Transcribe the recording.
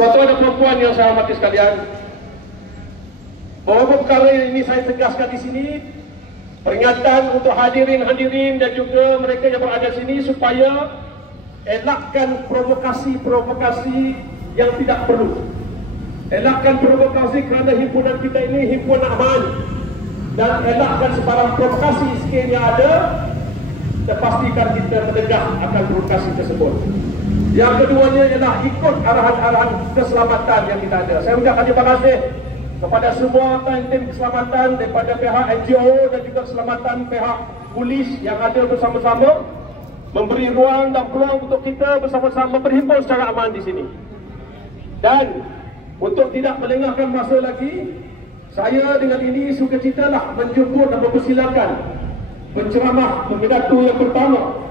Tuan-tuan dan perempuan yang saya hormati sekalian, beberapa perkara ini saya tegaskan di sini, peringatan untuk hadirin dan juga mereka yang berada di sini supaya elakkan provokasi-provokasi yang tidak perlu. Elakkan provokasi kerana himpunan kita ini himpunan aman, dan elakkan sebarang provokasi sekiranya ada, dan pastikan kita menegak akan provokasi tersebut. Yang keduanya ialah ikut arahan-arahan keselamatan yang kita ada. Saya ucapkan terima kasih kepada semua tim keselamatan daripada pihak NGO dan juga keselamatan pihak polis yang ada bersama-sama memberi ruang dan peluang untuk kita bersama-sama berhimpun secara aman di sini. Dan untuk tidak melengahkan masa lagi, saya dengan ini sukacitalah menjemput dan mempersilakan penceramah pemidatu yang pertama